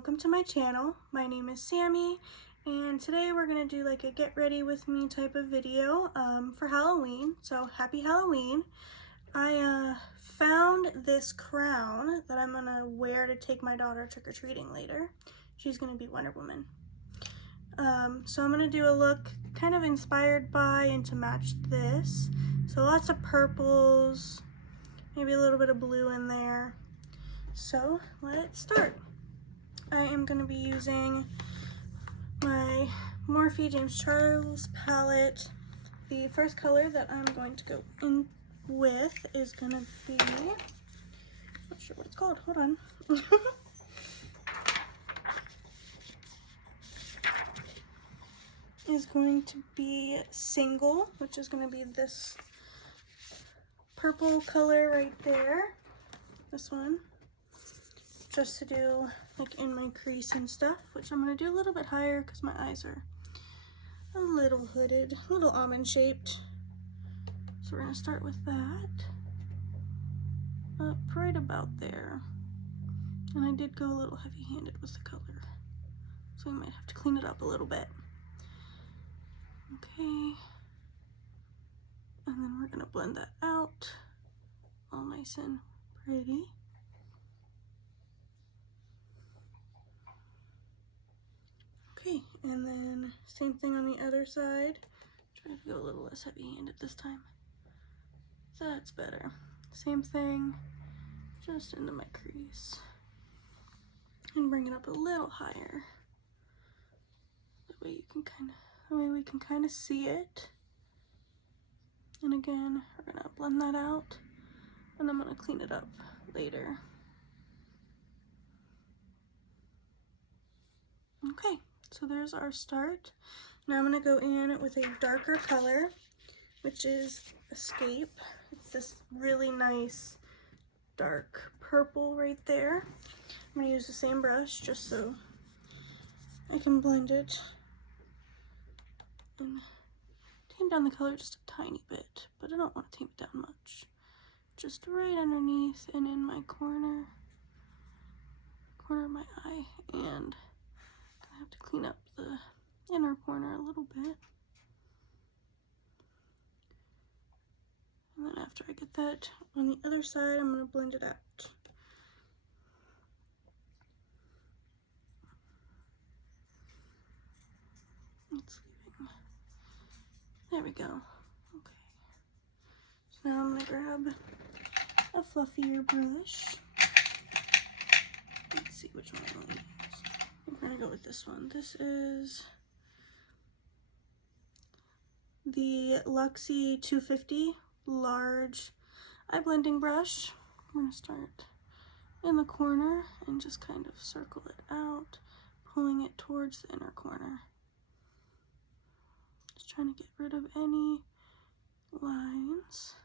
welcome to my channel. My name is Sammy, and today we're gonna do like a get ready with me type of video for Halloween. So happy Halloween. I found this crown that I'm gonna wear to take my daughter trick-or-treating later. She's gonna be Wonder Woman. So I'm gonna do a look kind of inspired by and to match this. So lots of purples, maybe a little bit of blue in there. So let's start. I am going to be using my Morphe James Charles palette. The first color that I'm going to go in with is going to be, not sure what it's called, hold on. is going to be Single, which is going to be this purple color right there. This one. Just to do like in my crease and stuff, which I'm going to do a little bit higher because my eyes are a little hooded, a little almond shaped. So we're going to start with that up right about there. And I did go a little heavy handed with the color, so I might have to clean it up a little bit. Okay, and then we're going to blend that out all nice and pretty. Okay, and then same thing on the other side. Try to go a little less heavy-handed this time. That's better. Same thing, just into my crease. And bring it up a little higher. That way we can kind of see it. And again, we're gonna blend that out, and I'm gonna clean it up later. Okay. So there's our start. Now I'm going to go in with a darker color, which is Escape. It's this really nice dark purple right there. I'm going to use the same brush just so I can blend it and tame down the color just a tiny bit, but I don't want to tame it down much. Just right underneath and in my corner of my eye, and I have to clean up the inner corner a little bit. And then after I get that on the other side, I'm going to blend it out. It's leaving. There we go. Okay. So now I'm going to grab a fluffier brush. Let's see which one I want to use. I'm going to go with this one. This is the Luxie 250 large eye blending brush. I'm going to start in the corner and just kind of circle it out, pulling it towards the inner corner. Just trying to get rid of any lines.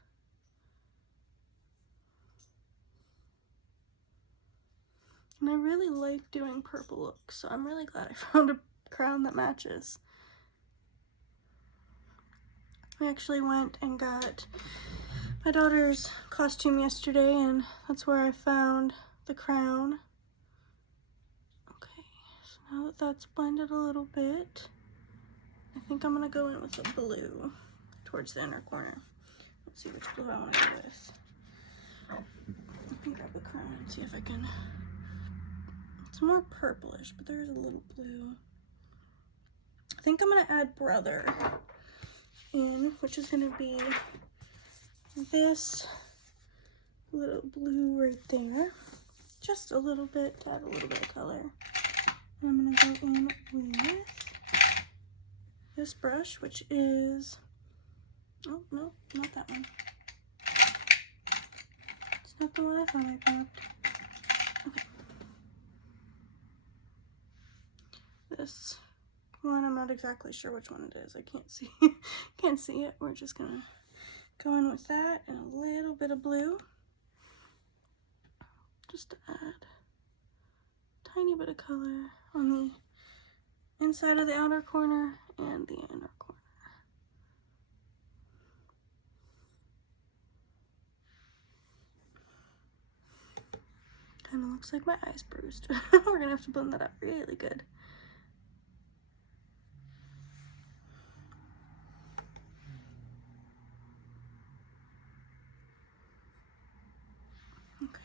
And I really like doing purple looks, so I'm really glad I found a crown that matches. I actually went and got my daughter's costume yesterday, and that's where I found the crown. Okay, so now that that's blended a little bit, I think I'm going to go in with a blue towards the inner corner. Let's see which blue I want to go with. I can grab the crown and see if I can. It's more purplish, but there's a little blue. I think I'm going to add Brother in, which is going to be this little blue right there. Just a little bit to add a little bit of color. And I'm going to go in with this brush, which is, oh, no, not that one. It's not the one I thought I grabbed. Okay. This one, I'm not exactly sure which one it is. I can't see can't see it. We're just gonna go in with that and a little bit of blue, just to add a tiny bit of color on the inside of the outer corner and the inner corner. kind of looks like my eye's bruised. We're gonna have to blend that out really good. Okay,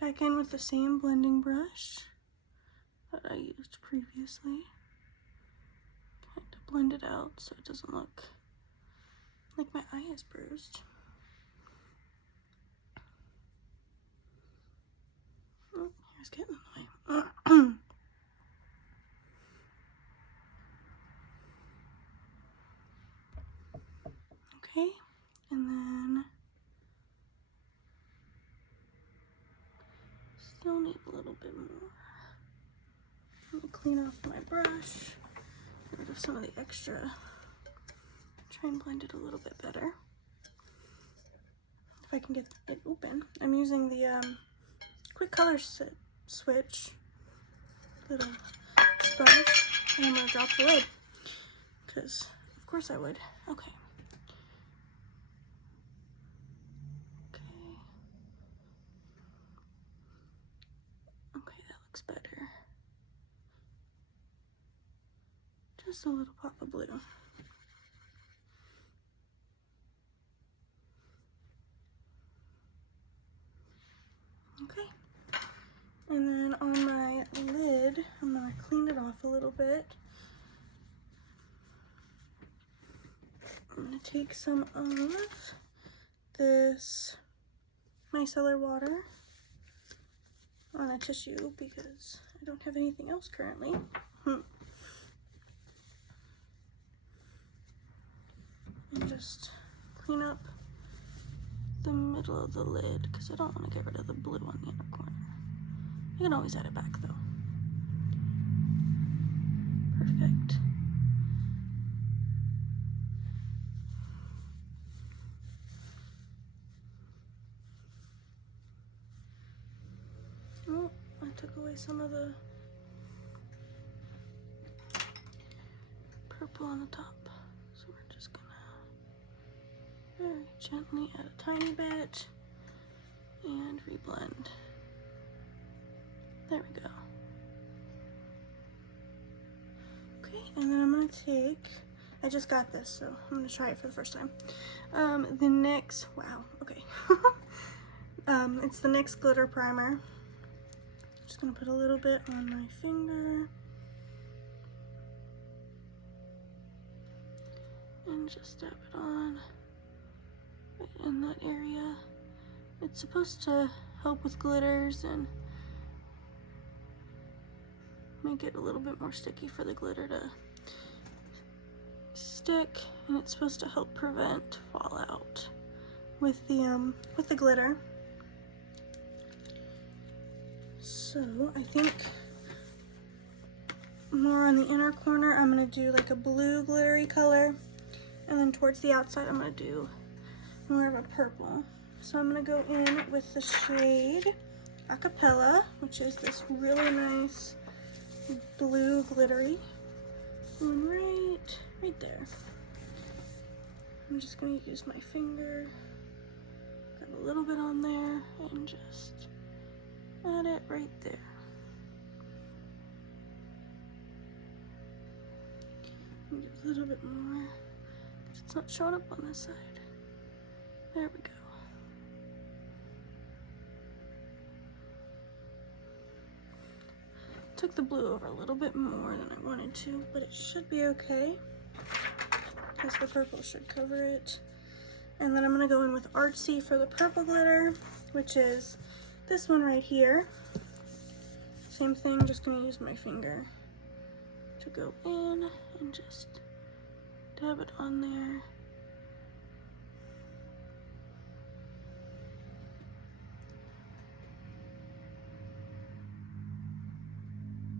back in with the same blending brush that I used previously. Kind of blend it out so it doesn't look like my eye is bruised. Oh, here's getting in the way. Okay, and then still need a little bit more. Let me clean off my brush, get rid of some of the extra. Try and blend it a little bit better. If I can get it open. I'm using the Quick Color Switch little sponge, and I'm gonna drop the lid, because of course I would. Okay. Okay, that looks better. Just a little pop of blue. Okay. And then on my lid, I'm gonna clean it off a little bit. I'm gonna take some of this micellar water on a tissue because I don't have anything else currently. And just clean up the middle of the lid because I don't want to get rid of the blue on the inner corner. I can always add it back though. Perfect. Oh, I took away some of the purple on the top. So we're just gonna very gently add a tiny bit and reblend. There we go. Okay, and then I'm gonna take, I just got this, so I'm gonna try it for the first time. The NYX, wow, okay. It's the NYX Glitter Primer. Just gonna put a little bit on my finger. And just dab it on right in that area. It's supposed to help with glitters and make it a little bit more sticky for the glitter to stick, and it's supposed to help prevent fallout with the glitter. So I think more on the inner corner I'm gonna do like a blue glittery color, and then towards the outside I'm gonna do more of a purple. So I'm gonna go in with the shade Acapella, which is this really nice blue glittery one right there. I'm just gonna use my finger, grab a little bit on there, and just add it right there. And a little bit more. It's not showing up on this side. There we go. Took the blue over a little bit more than I wanted to, but it should be okay because the purple should cover it. And then I'm gonna go in with Artsy for the purple glitter, which is this one right here. Same thing, just gonna use my finger to go in and just dab it on there.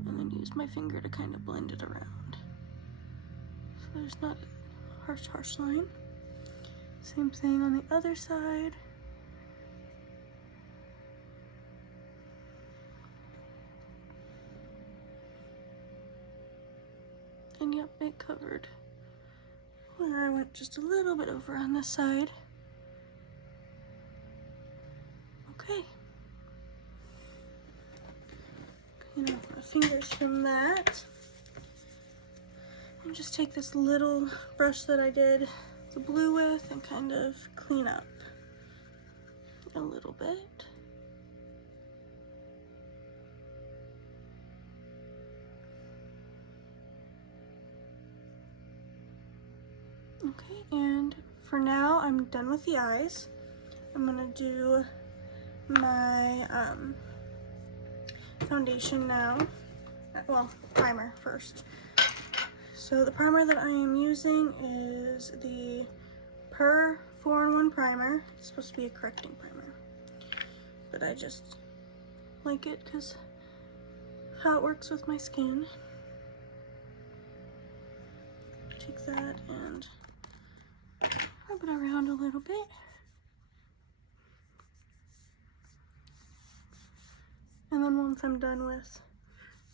And then use my finger to kind of blend it around. So there's not a harsh line. Same thing on the other side. And yep, it covered where I went just a little bit over on this side. Okay. my fingers from that. And just take this little brush that I did the blue with and kind of clean up a little bit. Okay, and for now I'm done with the eyes. I'm gonna do my foundation now. Well, primer first. So the primer that I am using is the Per 4-in-1 primer. It's supposed to be a correcting primer, but I just like it because how it works with my skin. Take that and rub it around a little bit. And then once I'm done with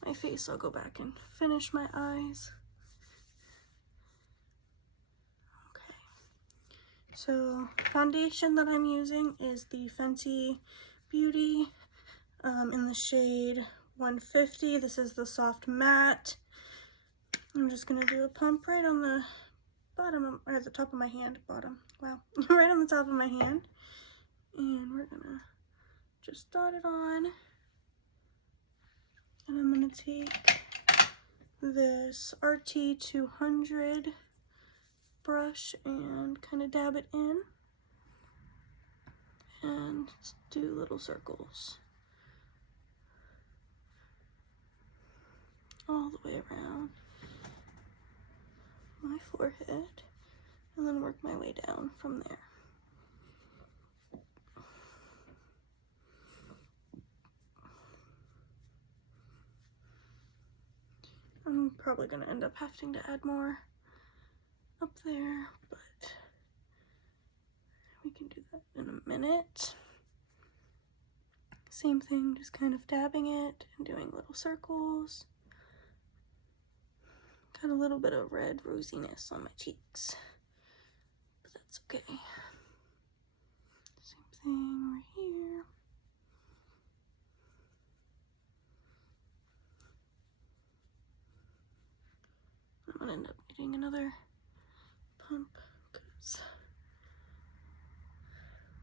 my face, I'll go back and finish my eyes. Okay. So foundation that I'm using is the Fenty Beauty in the shade 150. This is the soft matte. I'm just gonna do a pump right on the bottom, or the top of my hand, bottom, wow, right on the top of my hand. And we're gonna just dot it on. And I'm gonna take this RT200 brush and kind of dab it in and do little circles all the way around my forehead, and then work my way down from there. I'm probably gonna end up having to add more up there, but we can do that in a minute. Same thing, just kind of dabbing it and doing little circles. Got a little bit of red rosiness on my cheeks, but that's okay. Same thing right here. I'm gonna end up needing another pump because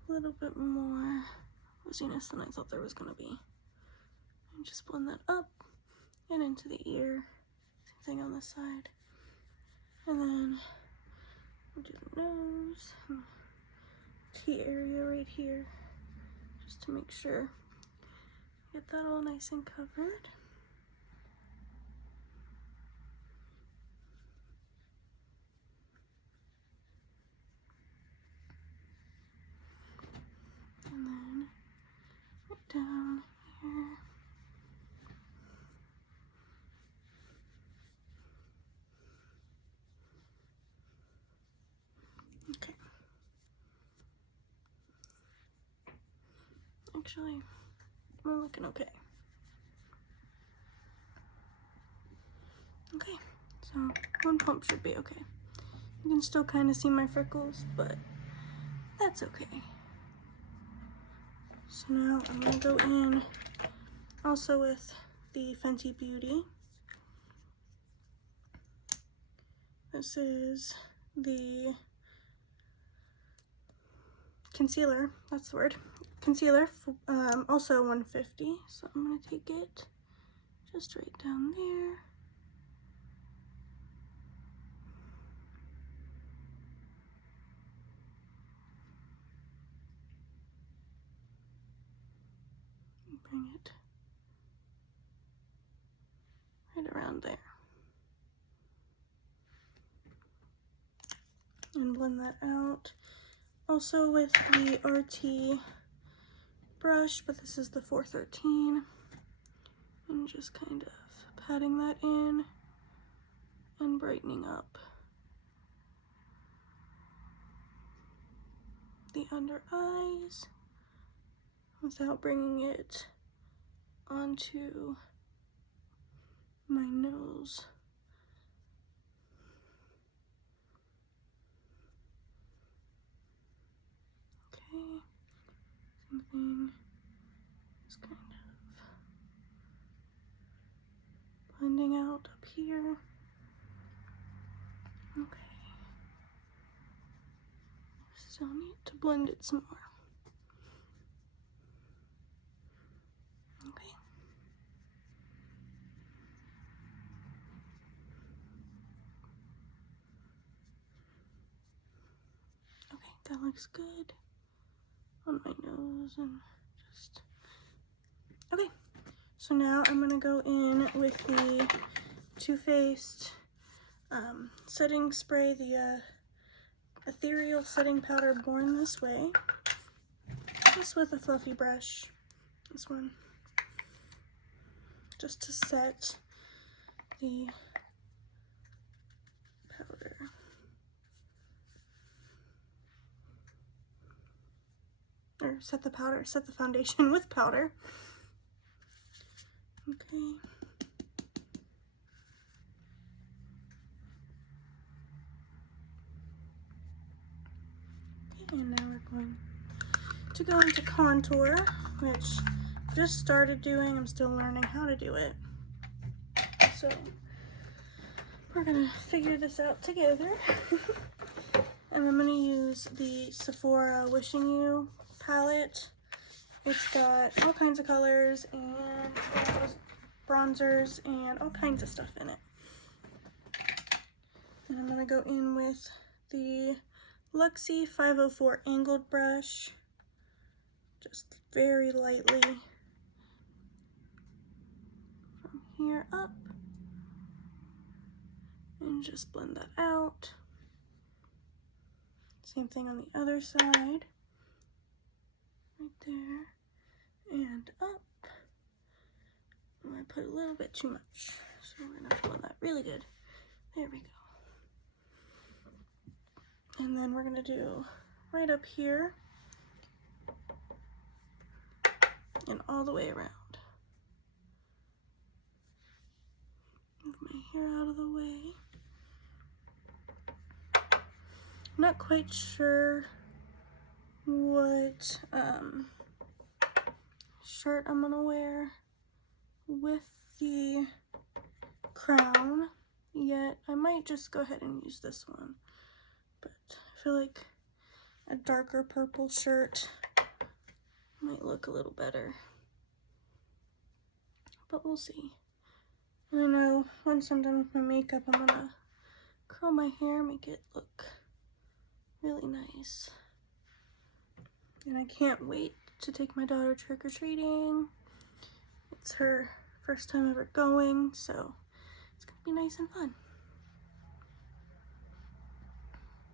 a little bit more rosiness than I thought there was gonna be. And just blend that up and into the ear. Same thing on this side. And then we'll do the nose, T area right here, just to make sure get that all nice and covered. And then right down here. Okay. Actually, we're looking okay. Okay, so one pump should be okay. You can still kind of see my freckles, but that's okay. So now I'm gonna go in also with the Fenty Beauty. This is the concealer, that's the word. Concealer, also 150. So I'm gonna take it just right down there. Bring it right around there. And blend that out. Also with the RT brush, but this is the 413. And just kind of patting that in and brightening up the under eyes without bringing it onto my nose. Okay, same thing, just kind of up here. Okay. Still need to blend it some more. Okay. Okay, that looks good on my nose and just, okay. So now I'm gonna go in with the Too Faced setting spray, the Ethereal Setting Powder Born This Way, just with a fluffy brush, this one, just to set the powder. Or set the foundation with powder. Okay. And now we're going to go into contour, which I just started doing. I'm still learning how to do it. So we're gonna figure this out together. And I'm gonna use the Sephora Wishing You palette. It's got all kinds of colors and bronzers and all kinds of stuff in it. And I'm gonna go in with the Luxie 504 angled brush, just very lightly from here up, and just blend that out. Same thing on the other side, right there, and up. Oh, I put a little bit too much, so we're gonna blend that really good. There we go. And then we're gonna do right up here and all the way around. Move my hair out of the way. I'm not quite sure what shirt I'm gonna wear with the crown yet. I might just go ahead and use this one. But I feel like a darker purple shirt might look a little better. But we'll see. And I know once I'm done with my makeup, I'm gonna curl my hair, make it look really nice. And I can't wait to take my daughter trick-or-treating. It's her first time ever going, so it's gonna be nice and fun.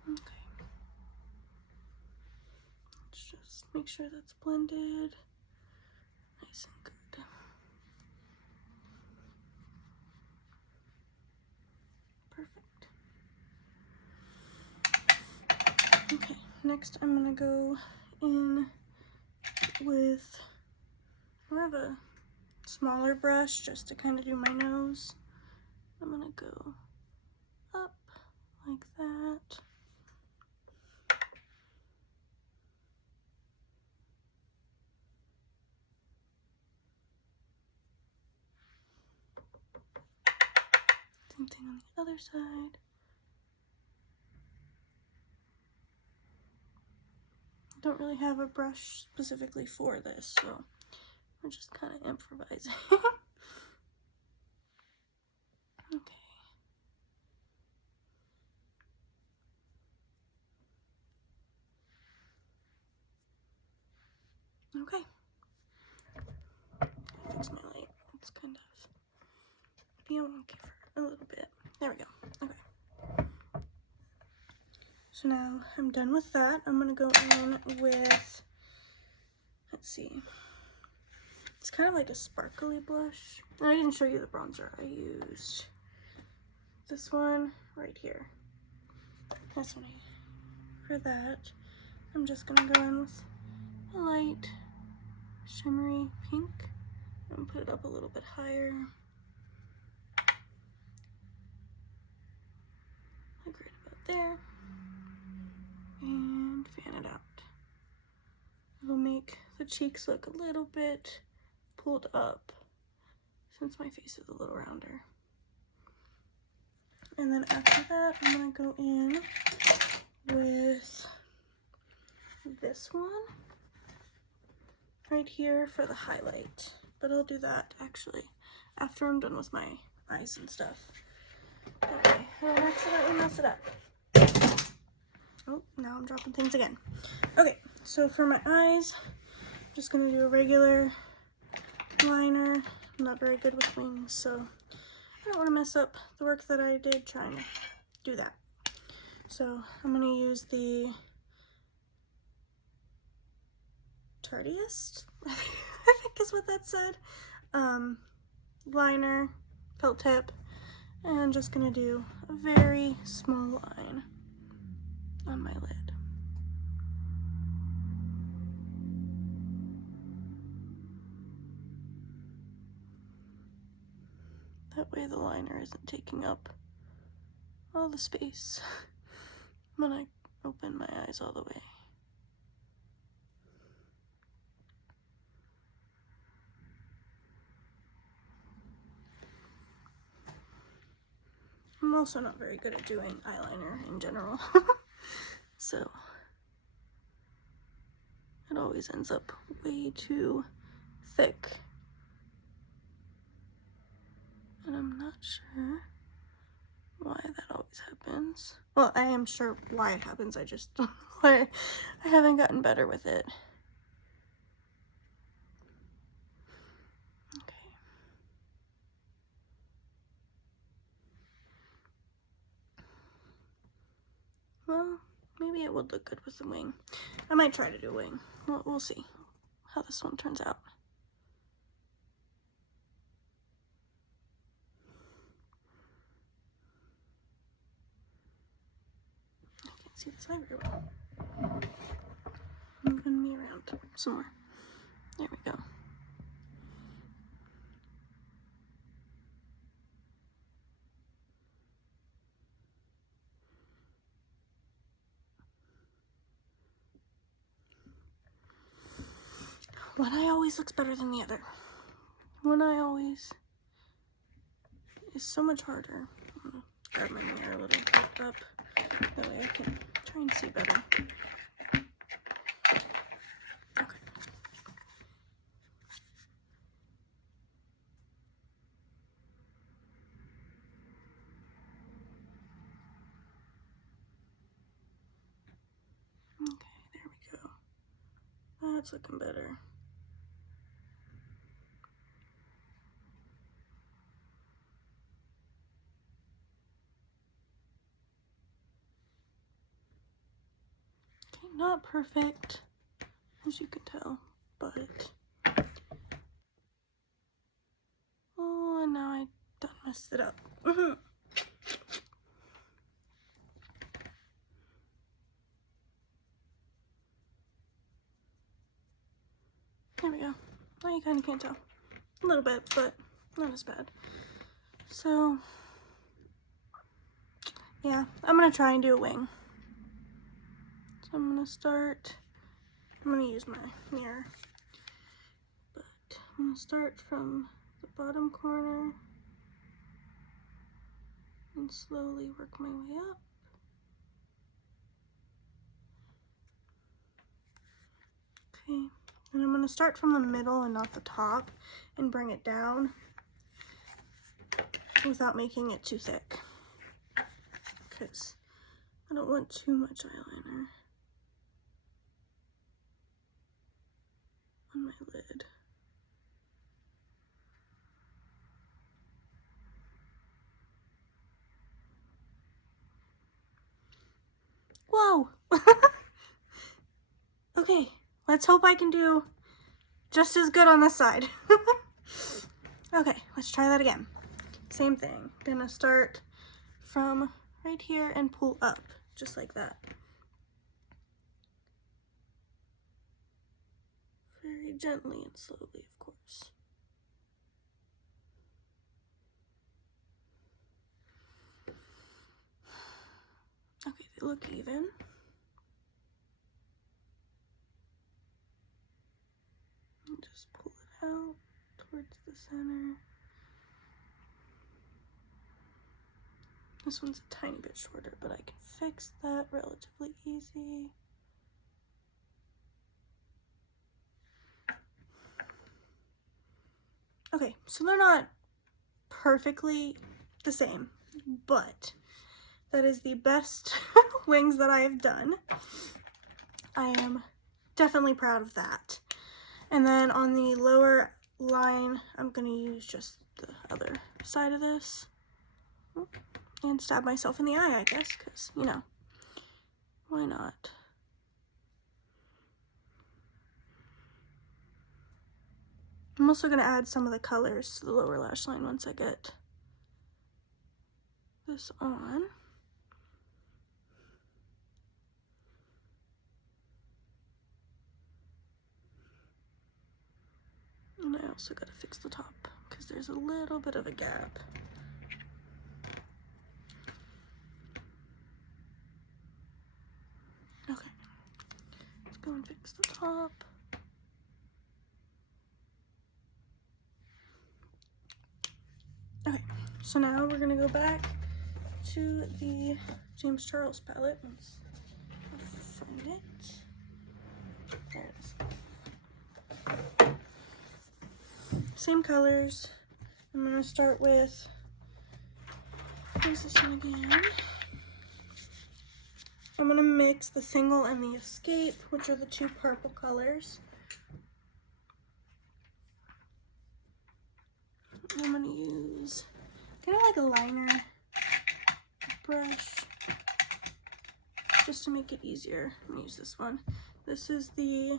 Okay. Let's just make sure that's blended nice and good. Perfect. Okay, next I'm gonna go in with more of a smaller brush just to kind of do my nose. I'm gonna go up like that. Same thing on the other side. I don't really have a brush specifically for this, so we're just kind of improvising. Okay. Okay. Fix my light. It's kind of being wonky for a little bit. There we go. Okay. So now I'm done with that. I'm gonna go in with, let's see. It's kind of like a sparkly blush. And I didn't show you the bronzer I used. This one right here. That's what for that. I'm just gonna go in with a light shimmery pink and put it up a little bit higher. Like right about there. And fan it out. It'll make the cheeks look a little bit pulled up since my face is a little rounder. And then after that, I'm gonna go in with this one right here for the highlight. But I'll do that actually after I'm done with my eyes and stuff. Okay, I don't accidentally mess it up. Oh, now I'm dropping things again. Okay, so for my eyes, I'm just gonna do a regular liner. I'm not very good with wings, so I don't want to mess up the work that I did trying to do that. So I'm going to use the Tardiest, I think is what that said, liner, felt tip, and I'm just going to do a very small line on my lid. That way the liner isn't taking up all the space when I open my eyes all the way. I'm also not very good at doing eyeliner in general, so it always ends up way too thick. And I'm not sure why that always happens. Well, I am sure why it happens, I just don't know why I haven't gotten better with it. Okay. Well, maybe it would look good with the wing. I might try to do a wing. We'll see how this one turns out. I can't see this eye very well. Moving me around some more. There we go. One eye always looks better than the other. One eye always is so much harder. I'm gonna grab my mirror a little bit up. That way I can try and see better. Okay. Okay, there we go. That's looking better. Okay, not perfect, as you can tell, but... Oh, and now I done messed it up. There we go. Now you kind of can't tell. A little bit, but not as bad. So, yeah, I'm going to try and do a wing. So I'm going to start, I'm going to use my mirror, but I'm going to start from the bottom corner and slowly work my way up. Okay, and I'm going to start from the middle and not the top and bring it down without making it too thick, because I don't want too much eyeliner on my lid. Whoa! Okay, let's hope I can do just as good on this side. Okay, let's try that again. Same thing. Gonna start from right here and pull up, just like that. Very gently and slowly, of course. Okay, they look even. And just pull it out towards the center. This one's a tiny bit shorter, but I can fix that relatively easy. Okay, so they're not perfectly the same, but that is the best wings that I have done. I am definitely proud of that. And then on the lower line, I'm going to use just the other side of this and stab myself in the eye, I guess, because, you know, why not? I'm also going to add some of the colors to the lower lash line once I get this on. And I also got to fix the top because there's a little bit of a gap. Okay, let's go and fix the top. Okay, so now we're gonna go back to the James Charles palette. Let's find it. There it is. Same colors. I'm gonna start with, where's this one again? I'm gonna mix the Single and the Escape, which are the two purple colors. I'm gonna use kind of like a liner brush just to make it easier. I'm gonna use this one. This is the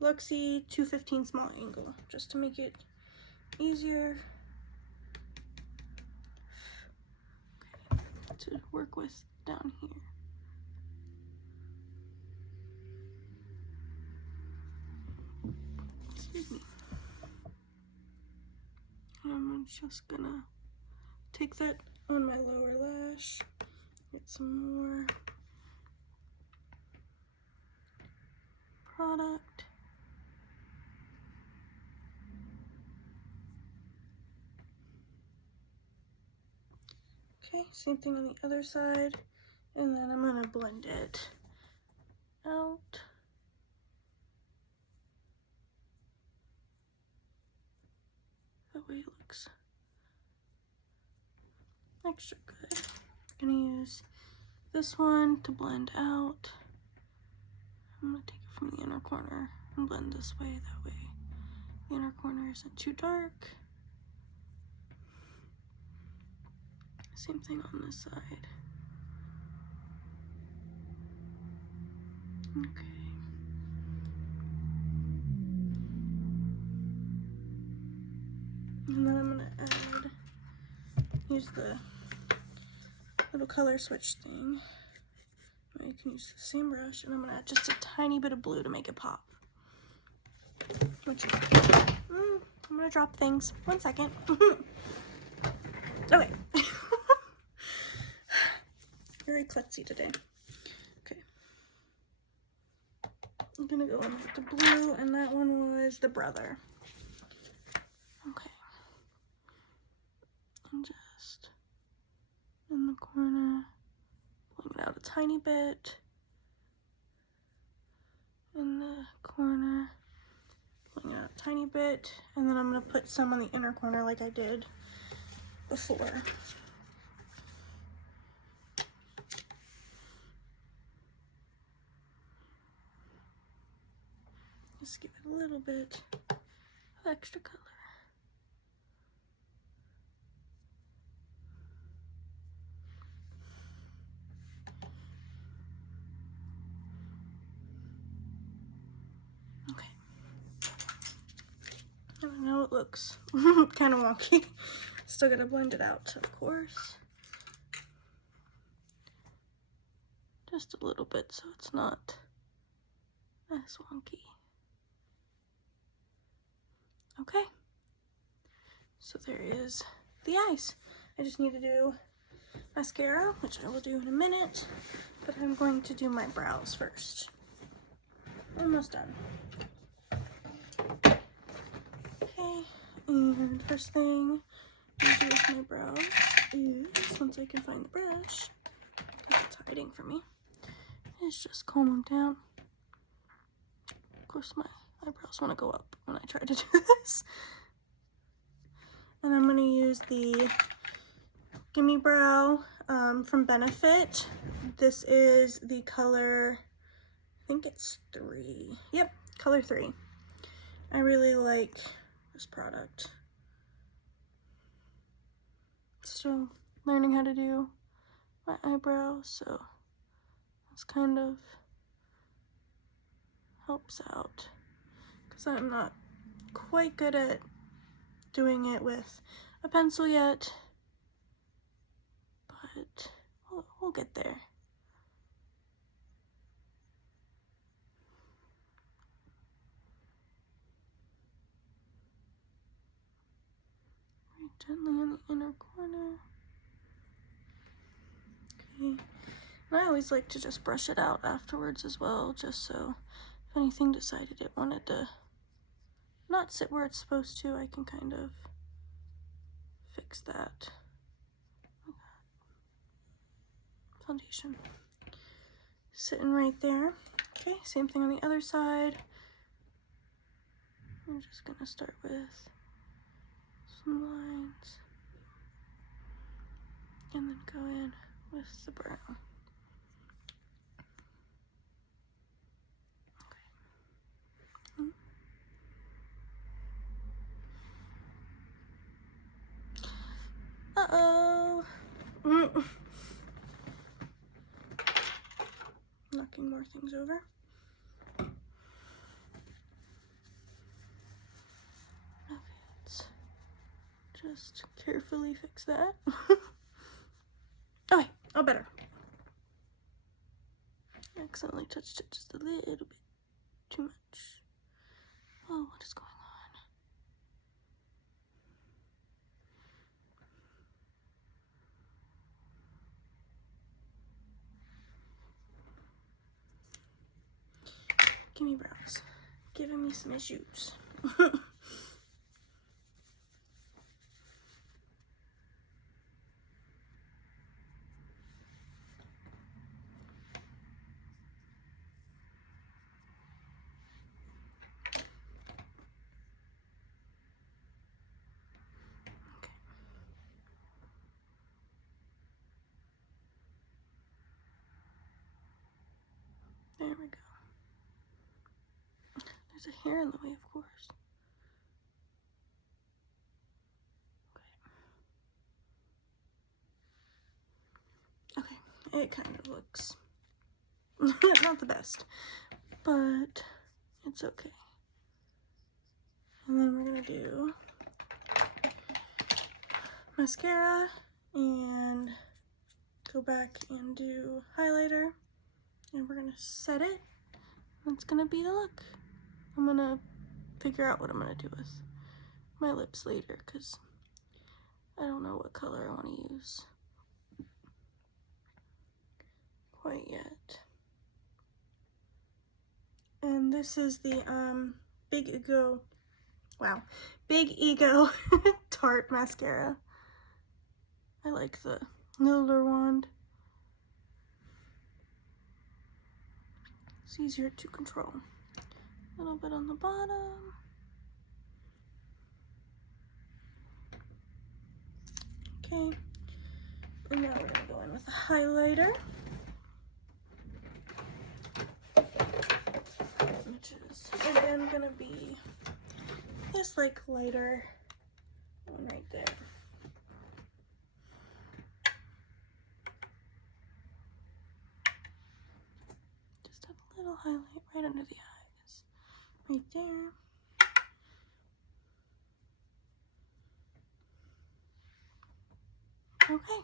Luxie 215 small angle, just to make it easier to work with down here. Excuse me. I'm just gonna take that on my lower lash, get some more product. Okay, same thing on the other side, and then I'm gonna blend it out. That way it looks extra good. I'm gonna use this one to blend out. I'm gonna take it from the inner corner and blend this way, that way the inner corner isn't too dark. Same thing on this side. Okay. And then I'm gonna use the little color switch thing. You can use the same brush, and I'm gonna add just a tiny bit of blue to make it pop. Which is, I'm gonna drop things. 1 second. Okay. Very klutzy today. Okay. I'm gonna go in with the blue, and that one was the brother. Okay. And just in the corner, pulling it out a tiny bit. In the corner, pulling it out a tiny bit, and then I'm gonna put some on the inner corner like I did before. Just give it a little bit of extra color. Okay. I know it looks kind of wonky. Still gotta blend it out, of course. Just a little bit so it's not as wonky. Okay. So there is the eyes. I just need to do mascara, which I will do in a minute, but I'm going to do my brows first. Almost done. Okay, and first thing I'm gonna do with my brows is, once I can find the brush, because it's hiding from me, is just comb them down. Of course, my eyebrows want to go up when I try to do this. And I'm going to use the Gimme Brow from Benefit. This is the color, I think it's 3. Yep, color 3. I really like this product. Still learning how to do my eyebrows, so this kind of helps out because I'm not quite good at doing it with a pencil yet, but we'll get there. Very gently on the inner corner. Okay. And I always like to just brush it out afterwards as well, just so if anything decided it wanted to not sit where it's supposed to, I can kind of fix that. Foundation sitting right there. Okay, same thing on the other side. I'm just gonna start with some lines and then go in with the brown. Uh-oh. Knocking more things over. Okay, let's just carefully fix that. Okay, oh, better. I accidentally touched it just a little bit too much. Oh, what is going on? Gimme Brows, giving me some issues. There we go. There's a hair in the way, of course. Okay. Okay, it kind of looks not the best, but it's okay. And then we're gonna do mascara and go back and do highlighter. And we're gonna set it. That's gonna be the look. I'm gonna figure out what I'm gonna do with my lips later because I don't know what color I want to use quite yet. And this is the Big Ego Tarte mascara. I like the Littler wand. It's easier to control. A little bit on the bottom. Okay. And now we're gonna go in with a highlighter, which is again gonna be this like lighter one right there. Just have a little highlight right under the eyes, right there. Okay.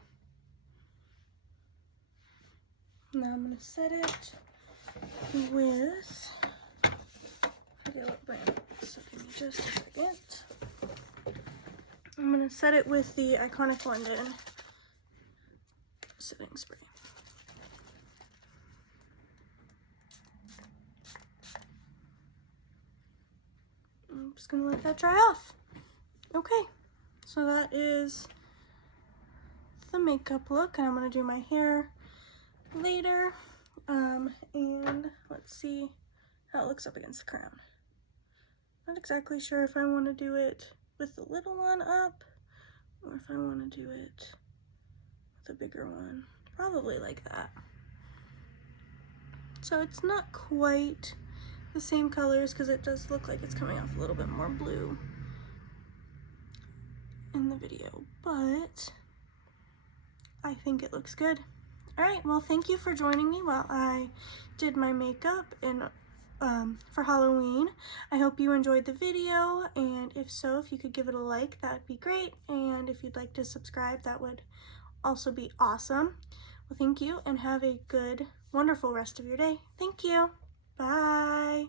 Now I'm gonna set it with, I forget what brand it is, so give me just a second. I'm gonna set it with the Iconic London setting spray. I'm just gonna let that dry off. Okay, So that is the makeup look, and I'm gonna do my hair later. And let's see how it looks up against the crown. Not exactly sure if I want to do it with the little one up or if I want to do it with a bigger one. Probably like that. So it's not quite the same colors because it does look like it's coming off a little bit more blue in the video, but I think it looks good. All right, well, thank you for joining me while I did my makeup for Halloween. I hope you enjoyed the video, and if so, if you could give it a like, that would be great. And if you'd like to subscribe, that would also be awesome. Well, thank you, and have a good, wonderful rest of your day. Thank you. Bye.